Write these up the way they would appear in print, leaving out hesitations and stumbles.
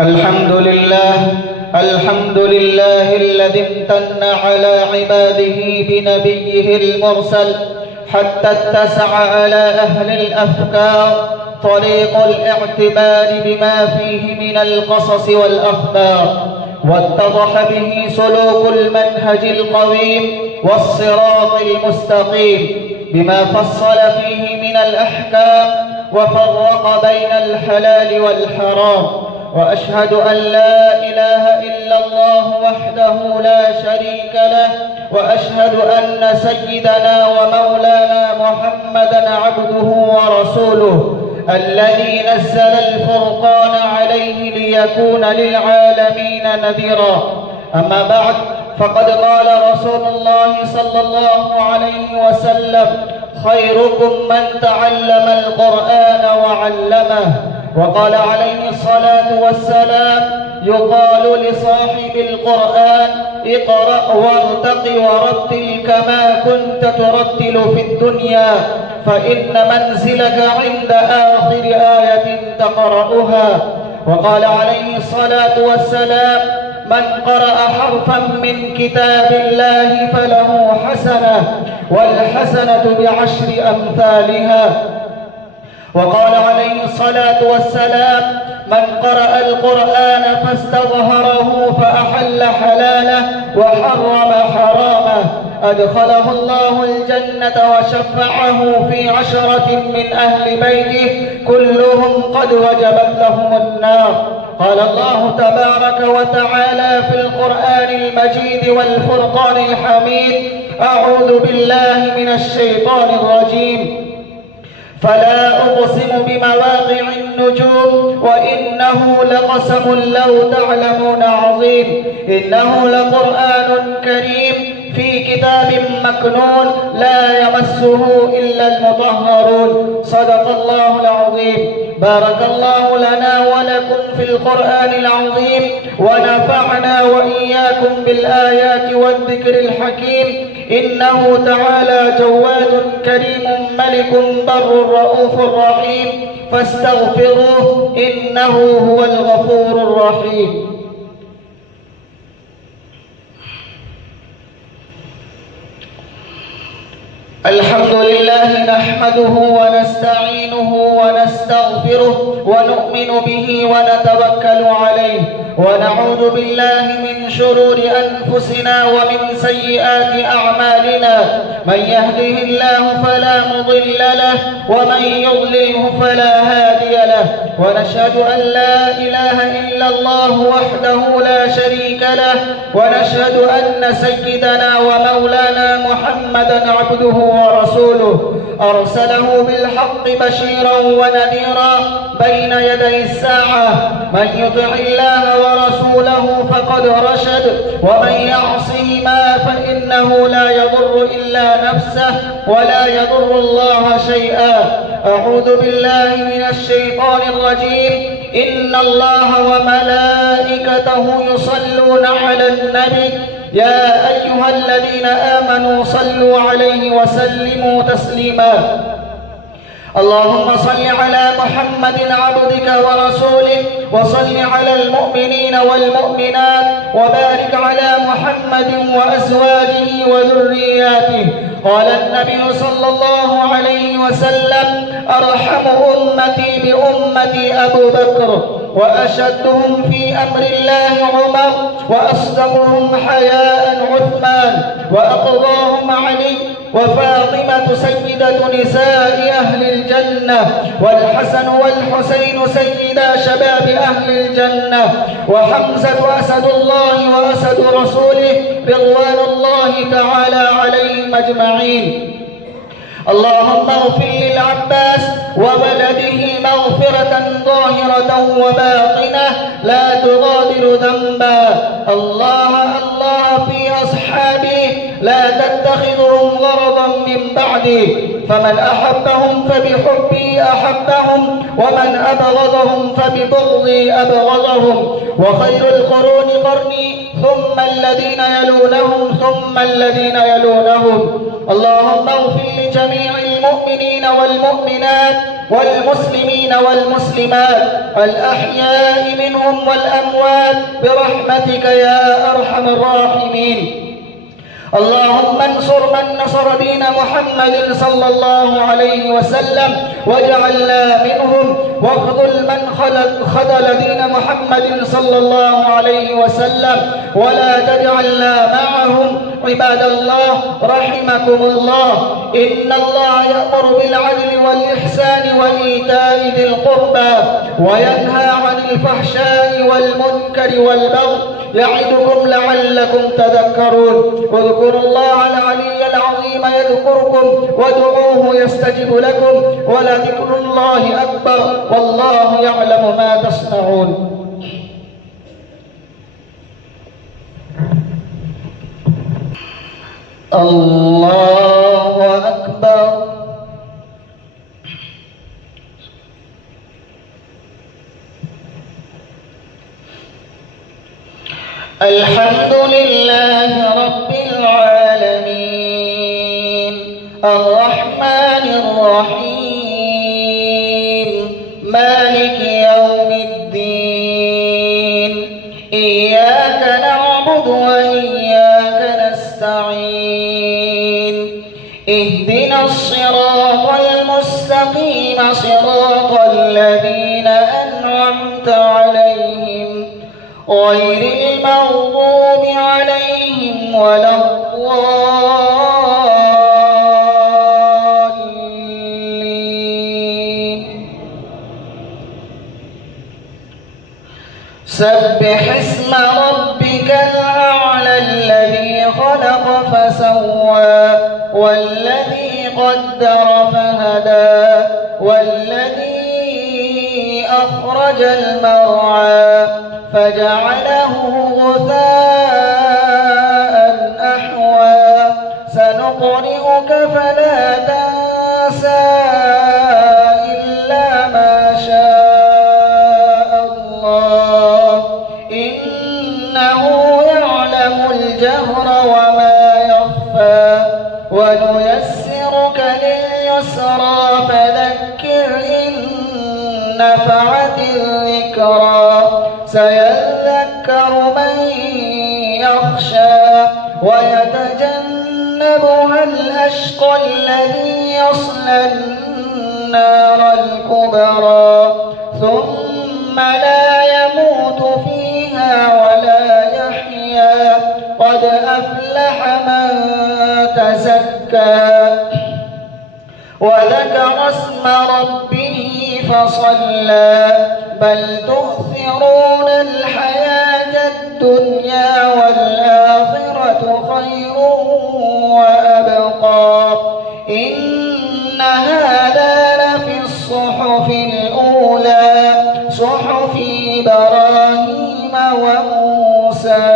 الحمد لله الذي امتن على عباده بنبيه المرسل حتى اتسع على أهل الأفكار طريق الاعتبار بما فيه من القصص والأخبار، واتضح به سلوك المنهج القويم والصراط المستقيم بما فصل فيه من الأحكام وفرق بين الحلال والحرام. وأشهد أن لا إله إلا الله وحده لا شريك له، وأشهد أن سيدنا ومولانا محمدًا عبده ورسوله الذي نزل الفرقان عليه ليكون للعالمين نذيرا. أما بعد، فقد قال رسول الله صلى الله عليه وسلم: خيركم من تعلم القرآن وعلمه. وقال عليه الصلاة والسلام: يقال لصاحب القرآن: اقرأ وارتق ورتل كما كنت ترتل في الدنيا، فإن منزلك عند آخر آية تقرأها. وقال عليه الصلاة والسلام: من قرأ حرفا من كتاب الله فله حسنة، والحسنة بعشر أمثالها. وقال عليه الصلاة والسلام: من قرأ القرآن فاستظهره فأحل حلاله وحرم حرامه أدخله الله الجنة وشفعه في 10 من أهل بيته كلهم قد وجبت لهم النار. قال الله تبارك وتعالى في القرآن المجيد والفرقان الحميد: أعوذ بالله من الشيطان الرجيم. فلا أقسم بمواقع النجوم وإنه لقسم لو تعلمون عظيم. إنه لقرآن كريم في كتاب مكنون لا يمسه إلا المطهرون. صدق الله العظيم. بارك الله لنا ولكم في القرآن العظيم، ونفعنا وإياكم بالآيات والذكر الحكيم. إنه تعالى جواد كريم ملك بر رؤوف رحيم، فاستغفروه إنه هو الغفور الرحيم. الحمد لله نحمده ونستعينه ونستغفره ونؤمن به ونتوكل عليه، ونعوذ بالله من شرور أنفسنا ومن سيئات أعمالنا. من يهده الله فلا مضل له، ومن يضلله فلا هادي له. ونشهد أن لا إله إلا الله وحده لا شريك له، ونشهد أن سيدنا ومولانا محمدًا عبده ورسوله أرسله بالحق بشيرا ونذيرا بين يدي الساعة. من يطع الله ورسوله فقد رشد، ومن يعصهما فإنه لا يضر إلا نفسه ولا يضر الله شيئا. أعوذ بالله من الشيطان الرجيم. إن الله وملائكته يصلون على النبي يا أيها الذين آمنوا صلوا عليه وسلموا تسليما. اللهم صل على محمد عبدك ورسولك، وصل على المؤمنين والمؤمنات، وبارك على محمد وأزواجه وذرياته. قال النبي صلى الله عليه وسلم: أرحم أمتي بأمتي أبو بكر، وأشدهم في أمر الله عمر، وأصدقهم حياء عثمان، وأقضاهم علي، وفاطمة سيدة نساء أهل الجنة، والحسن والحسين سيدا شباب أهل الجنة، وحمزة أسد الله وأسد رسوله رضوان الله تعالى عليهم أجمعين. اللهم اغفر للعباس وولده مغفرة ظاهرة وباطنة لا تغادر ذنبا. الله الله في أصحابي لا تتخذهم غرضا من بعدي، فمن أحبهم فبحبي أحبهم، ومن أبغضهم فببغضي أبغضهم. وخير القرون قرني، ثم الذين يلونهم، ثم الذين يلونهم. اللهم اغفر لجميع المؤمنين والمؤمنات والمسلمين والمسلمات الأحياء منهم والأموات برحمتك يا أرحم الراحمين. اللهم انصر من نصر دين محمد صلى الله عليه وسلم واجعلنا منهم، واخذل من خذل دين محمد صلى الله عليه وسلم ولا تجعلنا معهم. عباد الله رحمكم الله، إن الله يأمر بالعدل والإحسان وإيتاء ذي القربى وينهى عن الفحشاء والمنكر والبغي يعظكم لعلكم تذكرون. واذكروا الله العلي العظيم يذكركم وادعوه يستجب لكم ولذكر الله أكبر والله يعلم ما تصنعون. الله أكبر. الحمد لله رب العالمين الرحمن الرحيم مالك يوم الدين إياك نعبد وإياك نستعين اهدنا الصراط المستقيم صراط الذين أنعمت عليهم غير المغضوب عليهم ولا الضالين. سبح اسم ربك الأعلى الذي خلق فسوى والذي قدر فهدى والذي أخرج المرعى فجعله غثاء أحوى سنقرئك فلا تنسى إلا ما شاء الله إنه يعلم الجهر وما يخفى ونيسرك لليسرى فذكر إن نفعت الذكرى سيذكر من يخشى ويتجنبها الأشقى الذي يصلى النار الكبرى ثم لا يموت فيها ولا يحيا قد أفلح من تزكى وذكر اسم ربه فصلى بل تؤثرون الحياة الدنيا والآخرة خير وأبقى إن هذا لفي الصحف الأولى صحف إبراهيم وموسى.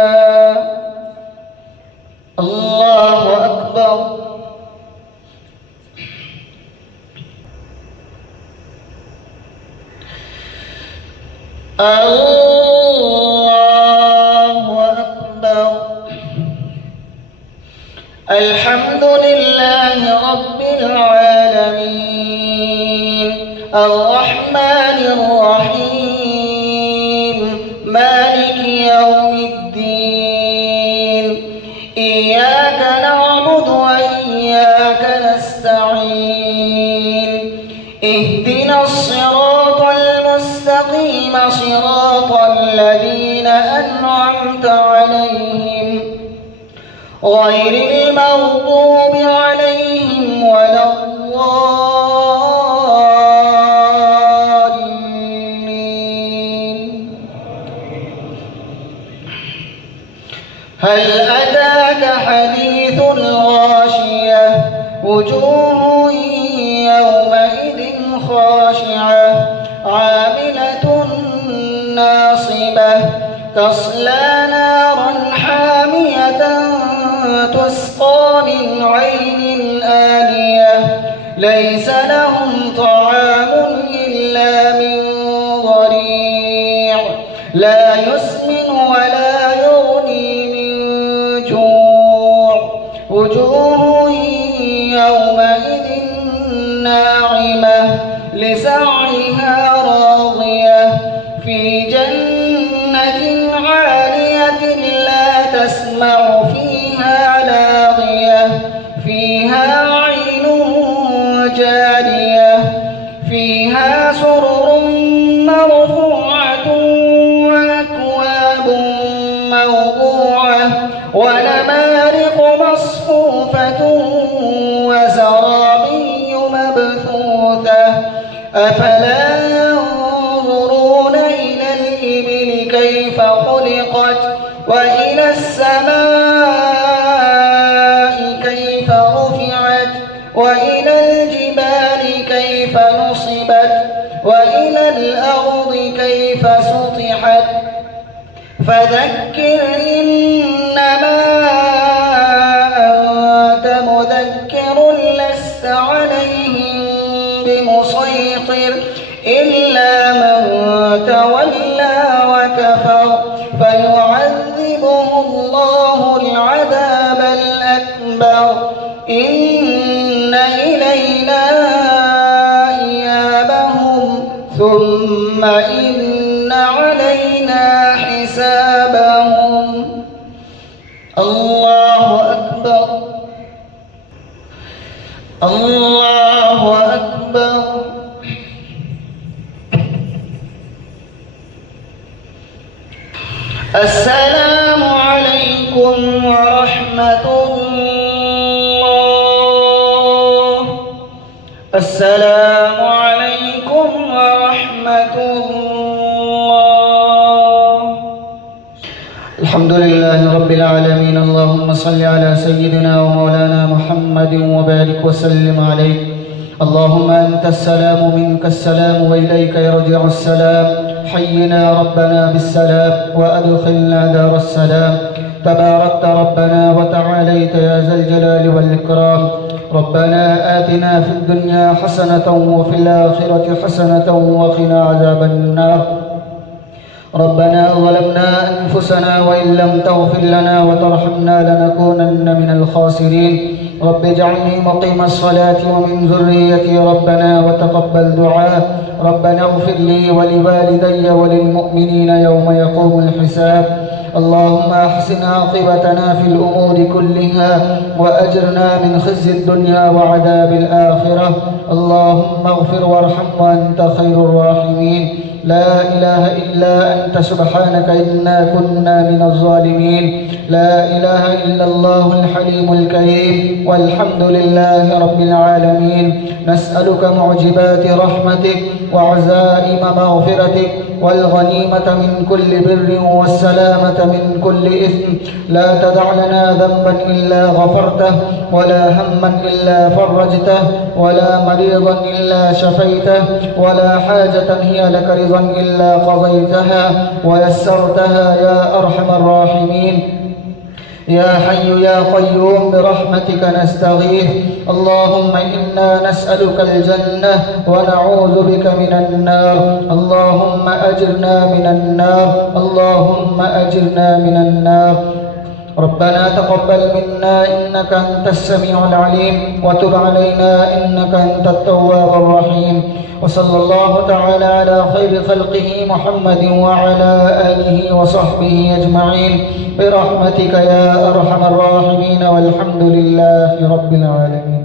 الله أكبر. الله أكبر. الحمد لله رب العالمين الرحمن الرحيم مالك يوم الدين إياك نعبد وإياك نستعين اهدنا الصراط المستقيم صراط الذين أنعمت عليهم غير المغضوب عليهم ولا الضالين. هل أتاك حديث الغاشية وجوه يومئذ خاشعة عاملة ناصبة تصلى نارا حامية تسقى من عين آنية ليس لهم طعام إلا من ضريع لا يسمن ولا يغني من جوع وجوه يومئذ ناعمة لسعيها راضية في جنة عالية لا تسمع فيها لاغية فيها عين جارية فيها سرر مرفوعة وأكواب موضوعة ونمارق مصفوفة وزرابي مبثوثة أفلا ينظرون إلى الإبل كيف خلقت وإلى السماء كيف رفعت وإلى الجبال كيف نصبت وإلى الأرض كيف سطحت فذكر إنما أنت مذكر لست عليهم بمسيطر إلا من تولى وكفر فيعذبه الله العذاب الأكبر إن إلينا إيابهم ثم إن علينا حسابهم. الله أكبر الله أكبر. السلام عليكم ورحمة الله. السلام عليكم ورحمة الله. الحمد لله رب العالمين. اللهم صل على سيدنا ومولانا محمد وبارك وسلم عليه. اللهم أنت السلام منك السلام وإليك يرجع السلام. حينا ربنا بالسلام وأدخلنا دار السلام. تباركت ربنا وتعاليت يا ذا الجلال والإكرام. ربنا آتنا في الدنيا حسنة وفي الآخرة حسنة وقنا عذاب النار. ربنا ظلمنا أنفسنا وإن لم تغفر لنا وترحمنا لنكونن من الخاسرين. رب اجعلني مقيم الصلاة ومن ذريتي ربنا وتقبل دعاء. ربنا اغفر لي ولوالدي وللمؤمنين يوم يقوم الحساب. اللهم أحسن عاقبتنا في الأمور كلها وأجرنا من خزي الدنيا وعذاب الآخرة. اللهم اغفر وارحم وأنت خير الراحمين. لا إله إلا أنت سبحانك إنا كنا من الظالمين. لا إله إلا الله الحليم الكريم والحمد لله رب العالمين. نسألك معجبات رحمتك وعزائم مغفرتك والغنيمة من كل بر والسلامة من كل إثم. لا تدع لنا ذنبا إلا غفرته ولا هما إلا فرجته ولا مريضا إلا شفيته ولا حاجة هي لك رضا إلا قضيتها ويسرتها يا أرحم الراحمين. يا حي يا قيوم برحمتك نستغيث. اللهم إنا نسألك الجنة ونعوذ بك من النار. اللهم أجرنا من النار. اللهم أجرنا من النار. ربنا تقبل منا إنك أنت السميع العليم وتب علينا إنك أنت التواب الرحيم. وصلى الله تعالى على خير خلقه محمد وعلى آله وصحبه أجمعين برحمتك يا أرحم الراحمين والحمد لله رب العالمين.